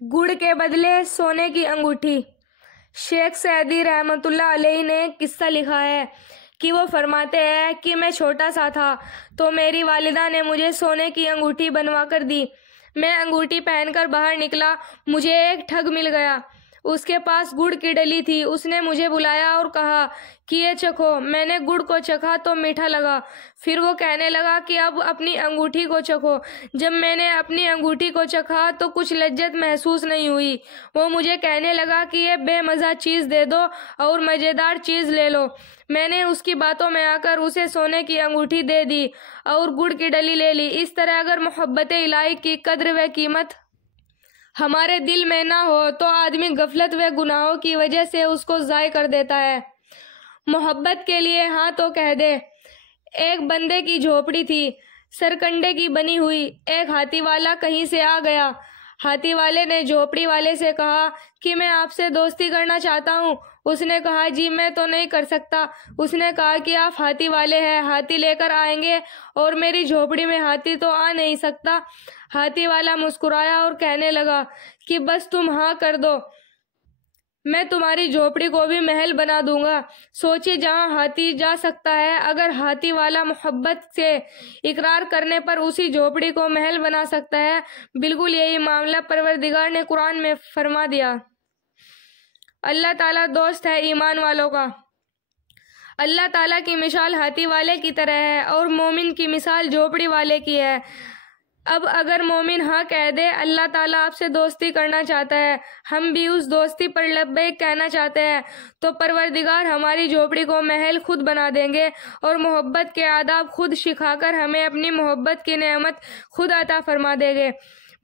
गुड़ के बदले सोने की अंगूठी। शेख सैदी रहमतुल्लाह अलैह ने किस्सा लिखा है कि वो फरमाते हैं कि मैं छोटा सा था तो मेरी वालिदा ने मुझे सोने की अंगूठी बनवा कर दी। मैं अंगूठी पहनकर बाहर निकला, मुझे एक ठग मिल गया। उसके पास गुड़ की डली थी। उसने मुझे बुलाया और कहा कि ये चखो। मैंने गुड़ को चखा तो मीठा लगा। फिर वो कहने लगा कि अब अपनी अंगूठी को चखो। जब मैंने अपनी अंगूठी को चखा तो कुछ लज्जत महसूस नहीं हुई। वो मुझे कहने लगा कि ये बेमज़ा चीज़ दे दो और मज़ेदार चीज़ ले लो। मैंने उसकी बातों में आकर उसे सोने की अंगूठी दे दी और गुड़ की डली ले ली। इस तरह अगर मोहब्बत इलाही की कद्र व कीमत हमारे दिल में ना हो तो आदमी गफलत व गुनाहों की वजह से उसको ज़ाय कर देता है। मोहब्बत के लिए हाँ तो कह दे। एक बंदे की झोपड़ी थी, सरकंडे की बनी हुई। एक हाथी वाला कहीं से आ गया। हाथी वाले ने झोपड़ी वाले से कहा कि मैं आपसे दोस्ती करना चाहता हूँ। उसने कहा जी मैं तो नहीं कर सकता। उसने कहा कि आप हाथी वाले हैं, हाथी लेकर आएंगे और मेरी झोपड़ी में हाथी तो आ नहीं सकता। हाथी वाला मुस्कुराया और कहने लगा कि बस तुम हाँ कर दो, मैं तुम्हारी झोपड़ी को भी महल बना दूंगा। सोचिए जहाँ हाथी जा सकता है, अगर हाथी वाला मोहब्बत से इकरार करने पर उसी झोपड़ी को महल बना सकता है, बिल्कुल यही मामला परवरदिगार ने कुरान में फरमा दिया। अल्लाह ताला दोस्त है ईमान वालों का। अल्लाह ताला की मिसाल हाथी वाले की तरह है और मोमिन की मिसाल झोपड़ी वाले की है। अब अगर मोमिन हाँ कह दे, अल्लाह ताला आपसे दोस्ती करना चाहता है, हम भी उस दोस्ती पर लब्बैक कहना चाहते हैं, तो परवरदिगार हमारी झोपड़ी को महल खुद बना देंगे और मोहब्बत के आदाब खुद सिखाकर हमें अपनी मोहब्बत की नेमत खुद अता फरमा देंगे।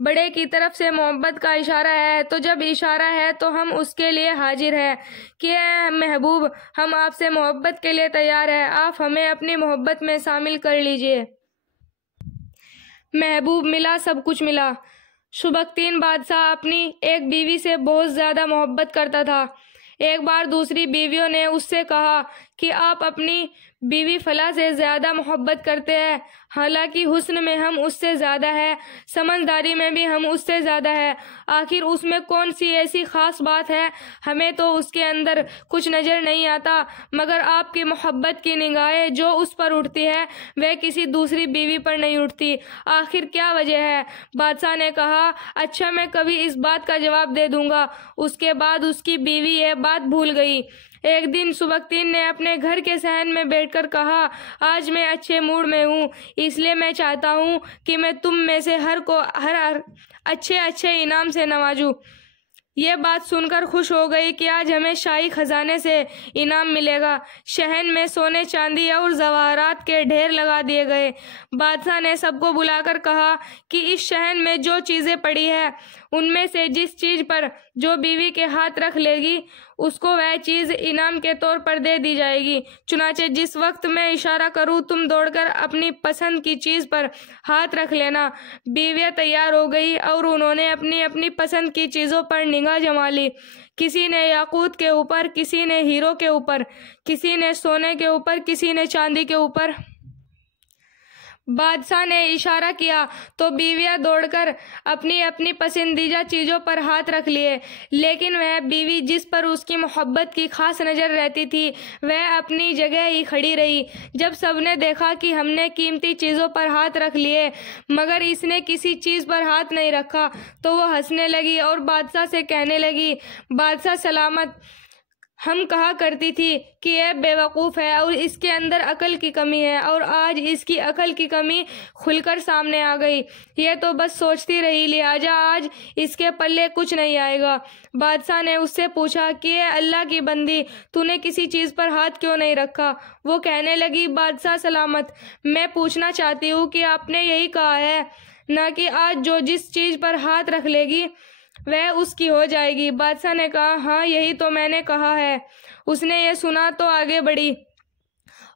बड़े की तरफ से मोहब्बत का इशारा है, तो जब इशारा है तो हम उसके लिए हाजिर हैं कि ए महबूब, हम आपसे मोहब्बत के लिए तैयार हैं, आप हमें अपनी मोहब्बत में शामिल कर लीजिए। महबूब मिला, सब कुछ मिला। सुबक्तीन बादशाह अपनी एक बीवी से बहुत ज़्यादा मोहब्बत करता था। एक बार दूसरी बीवियों ने उससे कहा कि आप अपनी बीवी फला से ज़्यादा मोहब्बत करते हैं, हालांकि हुस्न में हम उससे ज़्यादा है, समझदारी में भी हम उससे ज़्यादा है। आखिर उसमें कौन सी ऐसी ख़ास बात है, हमें तो उसके अंदर कुछ नज़र नहीं आता, मगर आपकी मोहब्बत की निगाहें जो उस पर उठती है वह किसी दूसरी बीवी पर नहीं उठती। आखिर क्या वजह है? बादशाह ने कहा, अच्छा मैं कभी इस बात का जवाब दे दूंगा। उसके बाद उसकी बीवी यह बात भूल गई। एक दिन सुबक्तीन ने अपने घर के सहन में बैठकर कहा, आज मैं अच्छे मूड में हूँ, इसलिए मैं चाहता हूँ कि मैं तुम में से हर अच्छे इनाम से नवाजूँ। ये बात सुनकर खुश हो गई कि आज हमें शाही खजाने से इनाम मिलेगा। शहन में सोने चांदी और जवाहरात के ढेर लगा दिए गए। बादशाह ने सबको बुलाकर कहा कि इस शहन में जो चीज़ें पड़ी है उनमें से जिस चीज़ पर जो बीवी के हाथ रख लेगी उसको वह चीज़ इनाम के तौर पर दे दी जाएगी। चुनाचे जिस वक्त मैं इशारा करूं तुम दौड़कर अपनी पसंद की चीज़ पर हाथ रख लेना। बीवियाँ तैयार हो गई और उन्होंने अपनी अपनी पसंद की चीज़ों पर निगाह जमा ली। किसी ने याकूत के ऊपर, किसी ने हीरो के ऊपर, किसी ने सोने के ऊपर, किसी ने चांदी के ऊपर। बादशाह ने इशारा किया तो बीवियां दौड़कर अपनी अपनी पसंदीदा चीज़ों पर हाथ रख लिए, लेकिन वह बीवी जिस पर उसकी मोहब्बत की खास नज़र रहती थी वह अपनी जगह ही खड़ी रही। जब सबने देखा कि हमने कीमती चीज़ों पर हाथ रख लिए मगर इसने किसी चीज़ पर हाथ नहीं रखा, तो वो हंसने लगी और बादशाह से कहने लगी, बादशाह सलामत, हम कहा करती थी कि यह बेवकूफ़ है और इसके अंदर अकल की कमी है, और आज इसकी अकल की कमी खुलकर सामने आ गई। यह तो बस सोचती रही, लिहाजा आज इसके पल्ले कुछ नहीं आएगा। बादशाह ने उससे पूछा कि ये अल्लाह की बंदी, तूने किसी चीज़ पर हाथ क्यों नहीं रखा? वो कहने लगी, बादशाह सलामत, मैं पूछना चाहती हूँ कि आपने यही कहा है ना कि आज जो जिस चीज़ पर हाथ रख लेगी वह उसकी हो जाएगी। बादशाह ने कहा, हाँ यही तो मैंने कहा है। उसने ये सुना तो आगे बढ़ी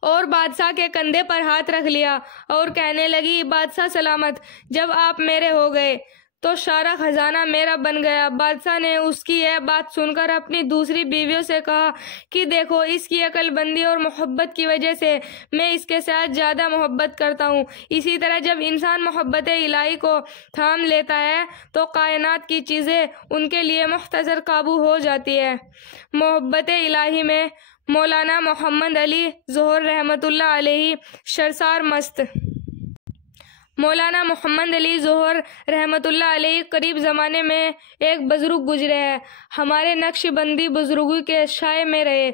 और बादशाह के कंधे पर हाथ रख लिया और कहने लगी, बादशाह सलामत, जब आप मेरे हो गए تو سارا خزانہ میرا بن گیا۔ بادشاہ نے اس کی یہ بات سن کر اپنی دوسری بیویوں سے کہا کہ دیکھو، اس کی عقل بندی اور محبت کی وجہ سے میں اس کے ساتھ زیادہ محبت کرتا ہوں۔ اسی طرح جب انسان محبت الہی کو تھام لیتا ہے تو کائنات کی چیزیں ان کے لیے مختصر قابو ہو جاتی ہے۔ محبت الہی میں مولانا محمد علی ظہور رحمۃ اللہ علیہ سرسار مست۔ مولانا محمد علی ظہور رحمۃ اللہ علیہ قریب زمانے میں ایک بزرگ گزرے ہیں۔ ہمارے نقش بندی بزرگوں کے سائے میں رہے،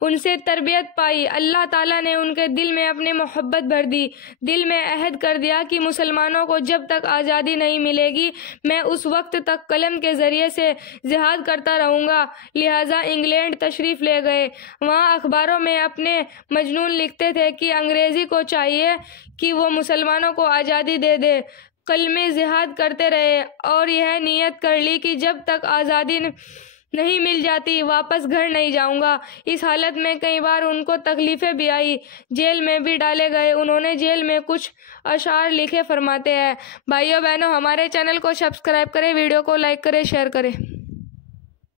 ان سے تربیت پائی۔ اللہ تعالیٰ نے ان کے دل میں اپنی محبت بھر دی، دل میں عہد کر دیا کہ مسلمانوں کو جب تک آزادی نہیں ملے گی میں اس وقت تک قلم کے ذریعے سے جہاد کرتا رہوں گا۔ لہٰذا انگلینڈ تشریف لے گئے۔ وہاں اخباروں میں اپنے مجنون لکھتے تھے کہ انگریزی کو چاہیے کہ وہ مسلمانوں کو آزادی دے دے۔ کلمے جہاد کرتے رہے اور یہ نیت کر لی کہ جب تک آزادی نہیں مل جاتی واپس گھر نہیں جاؤں گا۔ اس حالت میں کئی بار ان کو تکلیفیں بھی آئی، جیل میں بھی ڈالے گئے۔ انہوں نے جیل میں کچھ اشعار لکھے، فرماتے ہیں: بھائیو بہنوں، ہمارے چینل کو سبسکرائب کریں، ویڈیو کو لائک کریں، شیئر کریں۔